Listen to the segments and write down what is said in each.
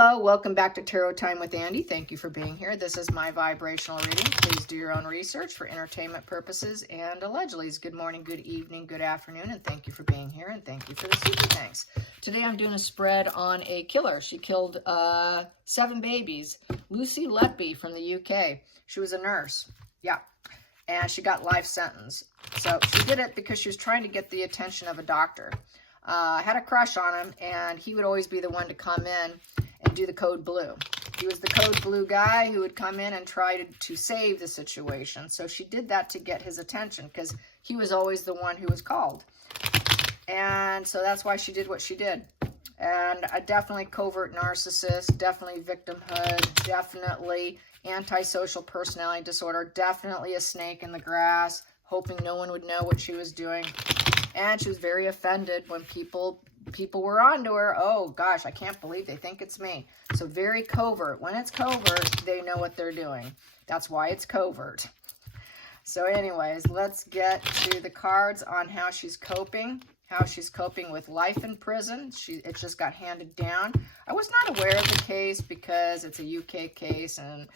Hello, welcome back to Tarot Time with Andy. Thank you for being here. This is my vibrational reading. Please do your own research for entertainment purposes and allegedly. Good morning, good evening, good afternoon, and thank you for being here, and thank you for the super thanks. Today I'm doing a spread on a killer. She killed 7 babies. Lucy Letby from the UK. She was a nurse. Yeah. And she got life sentence. So she did it because she was trying to get the attention of a doctor. Had a crush on him, and he would always be the one to come in and do the code blue. He was the code blue guy who would come in and try to save the situation. So she did that to get his attention because he was always the one who was called. And so that's why she did what she did. And a definitely covert narcissist, definitely victimhood, definitely antisocial personality disorder, definitely a snake in the grass, hoping no one would know what she was doing. And she was very offended when people were onto her. Oh gosh, I can't believe they think it's me. So very covert. When it's covert, they know what they're doing. That's why it's covert. So anyways, let's get to the cards on how she's coping. How she's coping with life in prison. It just got handed down. I was not aware of the case because it's a UK case, and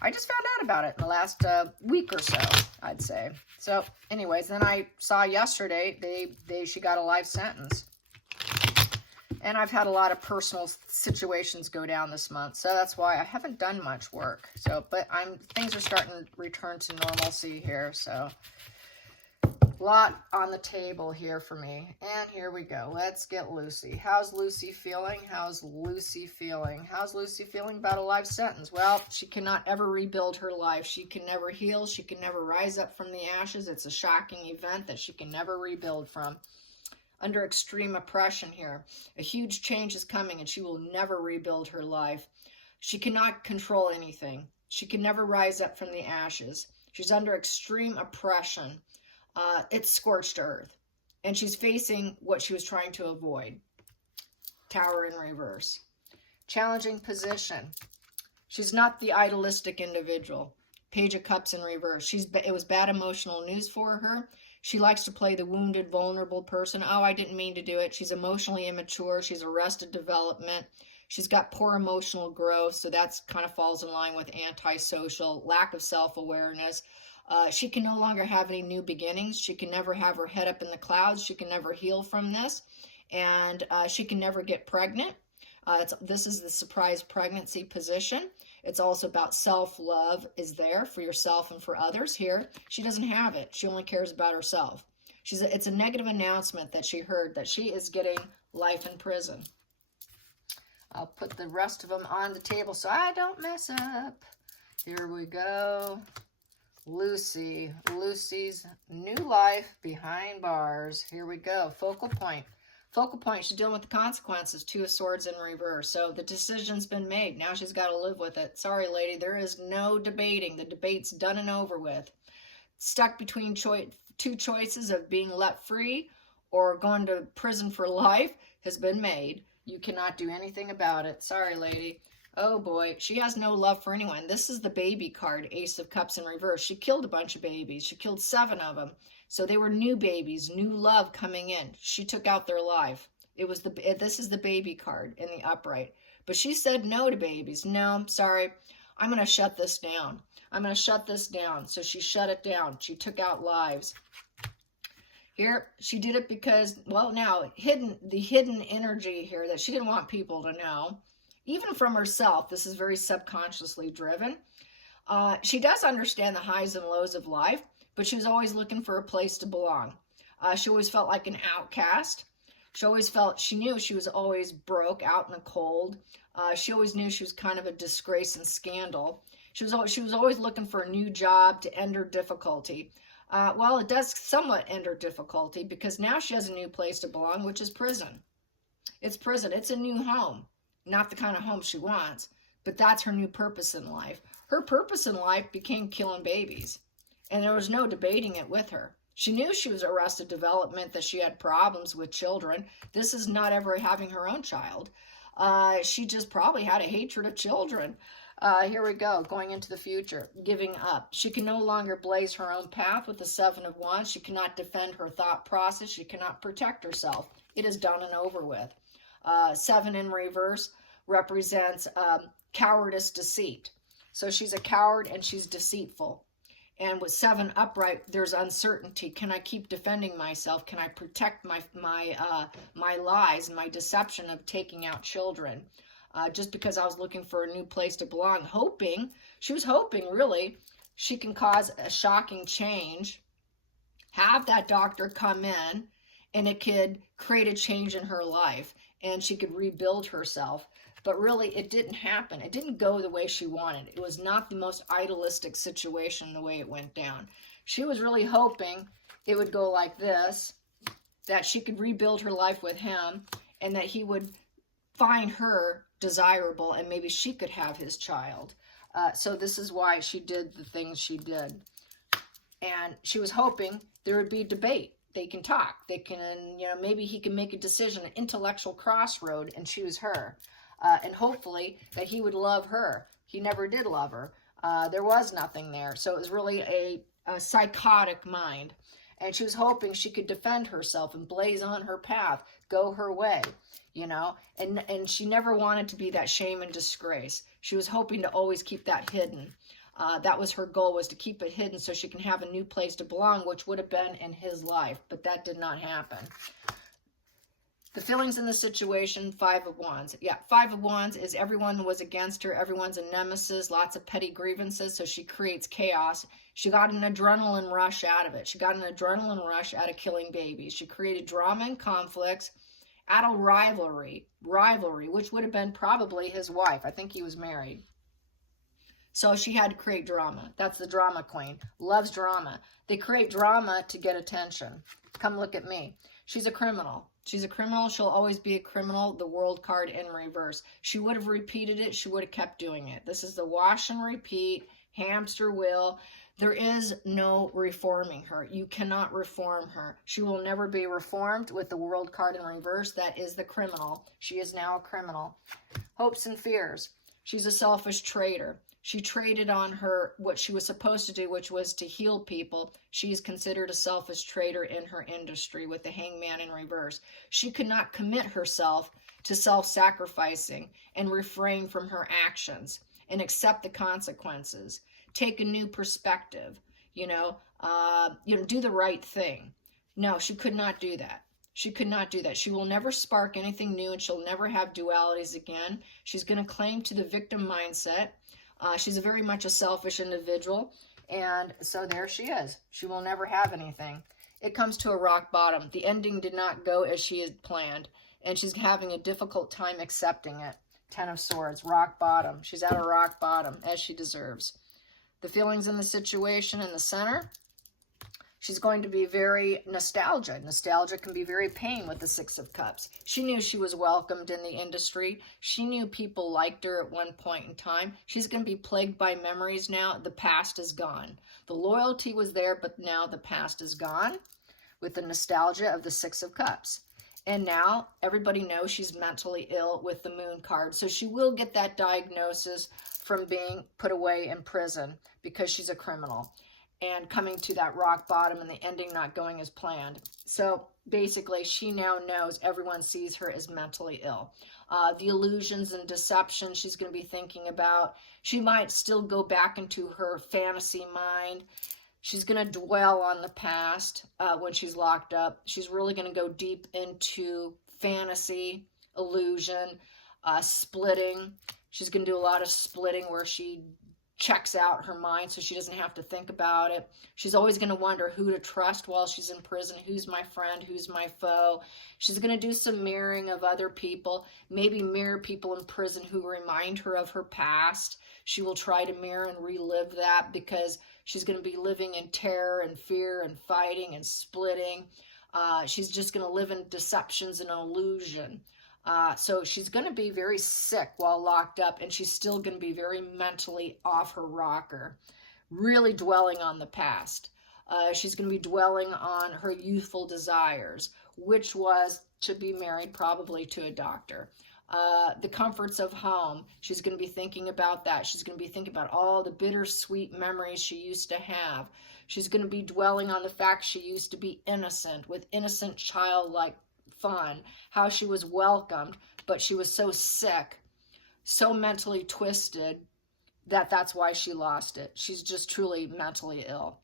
I just found out about it in the last week or so, I'd say. So anyways, then I saw yesterday she got a life sentence. And I've had a lot of personal situations go down this month, so that's why I haven't done much work. So, but things are starting to return to normalcy here, so a lot on the table here for me. And here we go. Let's get Lucy. How's Lucy feeling? How's Lucy feeling? How's Lucy feeling about a life sentence? Well, she cannot ever rebuild her life. She can never heal. She can never rise up from the ashes. It's a shocking event that she can never rebuild from. Under extreme oppression here. A huge change is coming, and she will never rebuild her life. She cannot control anything. She can never rise up from the ashes. She's under extreme oppression. It's scorched earth. And she's facing what she was trying to avoid. Tower in reverse. Challenging position. She's not the idealistic individual. Page of Cups in reverse. It was bad emotional news for her. She likes to play the wounded, vulnerable person. Oh, I didn't mean to do it. She's emotionally immature. She's arrested development. She's got poor emotional growth, so that's kind of falls in line with antisocial, lack of self-awareness. She can no longer have any new beginnings. She can never have her head up in the clouds. She can never heal from this. And she can never get pregnant. This is the surprise pregnancy position. It's also about self-love is there for yourself and for others. Here, she doesn't have it. She only cares about herself. It's a negative announcement that she heard that she is getting life in prison. I'll put the rest of them on the table so I don't mess up. Here we go. Lucy. Lucy's new life behind bars. Here we go. Focal point. Focal point, she's dealing with the consequences. 2 of Swords in reverse. So the decision's been made. Now she's got to live with it. Sorry, lady, there is no debating. The debate's done and over with. Stuck between 2 choices of being let free or going to prison for life has been made. You cannot do anything about it. Sorry, lady. Oh, boy. She has no love for anyone. This is the baby card, Ace of Cups in reverse. She killed a bunch of babies. She killed 7 of them. So they were new babies, new love coming in. She took out their life. This is the baby card in the upright. But she said no to babies. No, sorry. I'm going to shut this down. I'm going to shut this down. So she shut it down. She took out lives. Here, she did it because, well, now, the hidden energy here that she didn't want people to know, even from herself. This is very subconsciously driven. She does understand the highs and lows of life, but she was always looking for a place to belong. She always felt like an outcast. She knew she was always broke, out in the cold. She always knew she was kind of a disgrace and scandal. She was always looking for a new job to end her difficulty. Well, it does somewhat end her difficulty because now she has a new place to belong, which is prison. It's prison. It's a new home. Not the kind of home she wants, but that's her new purpose in life. Her purpose in life became killing babies. And there was no debating it with her. She knew she was arrested development, that she had problems with children. This is not ever having her own child. She just probably had a hatred of children. Here we go, going into the future, giving up. She can no longer blaze her own path with the 7 of Wands. She cannot defend her thought process. She cannot protect herself. It is done and over with. 7 in reverse. represents cowardice, deceit. So she's a coward and she's deceitful. And with 7 upright, there's uncertainty. Can I keep defending myself? Can I protect my lies and my deception of taking out children? Just because I was looking for a new place to belong, she was hoping really, she can cause a shocking change, have that doctor come in, and it could create a change in her life, and she could rebuild herself. But really, it didn't happen. It didn't go the way she wanted. It was not the most idealistic situation the way it went down. She was really hoping it would go like this, that she could rebuild her life with him, and that he would find her desirable, and maybe she could have his child. So this is why she did the things she did. And she was hoping there would be debate. They can talk. They can, maybe he can make a decision, an intellectual crossroad, and choose her. And hopefully that he would love her. He never did love her. There was nothing there. So it was really a psychotic mind. And she was hoping she could defend herself and blaze on her path, go her way, and she never wanted to be that shame and disgrace. She was hoping to always keep that hidden. That was her goal, was to keep it hidden so she can have a new place to belong, which would have been in his life. But that did not happen. The feelings in the situation, 5 of Wands. Yeah, 5 of Wands is everyone was against her. Everyone's a nemesis, lots of petty grievances. So she creates chaos. She got an adrenaline rush out of it. She got an adrenaline rush out of killing babies. She created drama and conflicts out of rivalry, which would have been probably his wife. I think he was married. So she had to create drama. That's the drama queen. Loves drama. They create drama to get attention. Come look at me. She's a criminal. She's a criminal. She'll always be a criminal. The World card in reverse. She would have repeated it. She would have kept doing it. This is the wash and repeat, hamster wheel. There is no reforming her. You cannot reform her. She will never be reformed with the World card in reverse. That is the criminal. She is now a criminal. Hopes and fears. She's a selfish traitor. She traded on her what she was supposed to do, which was to heal people. She is considered a selfish traitor in her industry with the hangman in reverse. She could not commit herself to self-sacrificing and refrain from her actions and accept the consequences. Take a new perspective, do the right thing. No, she could not do that. She could not do that. She will never spark anything new, and she'll never have dualities again. She's going to claim to the victim mindset. She's very much a selfish individual, and so there she is. She will never have anything. It comes to a rock bottom. The ending did not go as she had planned, and she's having a difficult time accepting it. 10 of Swords, rock bottom. She's at a rock bottom, as she deserves. The feelings in the situation in the center, she's going to be very nostalgia. Nostalgia can be very pain with the 6 of Cups. She knew she was welcomed in the industry. She knew people liked her at one point in time. She's going to be plagued by memories now. The past is gone. The loyalty was there, but now the past is gone with the nostalgia of the 6 of Cups. And now everybody knows she's mentally ill with the Moon card. So she will get that diagnosis from being put away in prison because she's a criminal. And coming to that rock bottom and the ending not going as planned. So basically, she now knows everyone sees her as mentally ill. The illusions and deception she's going to be thinking about. She might still go back into her fantasy mind. She's going to dwell on the past when she's locked up. She's really going to go deep into fantasy, illusion, splitting. She's going to do a lot of splitting where she checks out her mind so she doesn't have to think about it. She's always going to wonder who to trust while she's in prison. Who's my friend? Who's my foe? She's going to do some mirroring of other people. Maybe mirror people in prison who remind her of her past. She will try to mirror and relive that because she's going to be living in terror and fear and fighting and splitting. She's just going to live in deceptions and illusion. So she's going to be very sick while locked up, and she's still going to be very mentally off her rocker, really dwelling on the past. She's going to be dwelling on her youthful desires, which was to be married probably to a doctor. The comforts of home, she's going to be thinking about that. She's going to be thinking about all the bittersweet memories she used to have. She's going to be dwelling on the fact she used to be innocent, with innocent childlike fun, how she was welcomed, but she was so sick so mentally twisted that that's why she lost it. She's just truly mentally ill.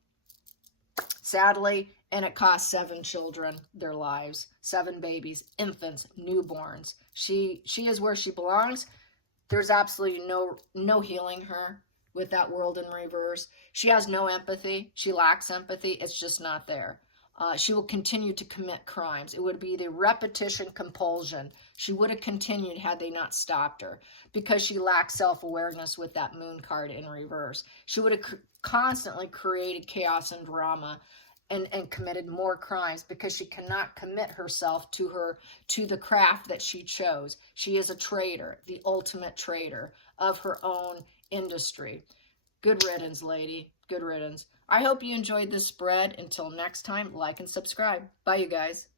Sadly, and it cost 7 children their lives, 7 babies, infants, newborns. She is where she belongs. There's absolutely no healing her with that world in reverse. She has no empathy. She lacks empathy. It's just not there. She will continue to commit crimes. It would be the repetition compulsion. She would have continued had they not stopped her, because she lacks self-awareness with that moon card in reverse. She would have constantly created chaos and drama and committed more crimes, because she cannot commit herself to the craft that she chose. She is a traitor, the ultimate traitor of her own industry. Good riddance, lady. Good riddance. I hope you enjoyed this spread. Until next time, like and subscribe. Bye, you guys.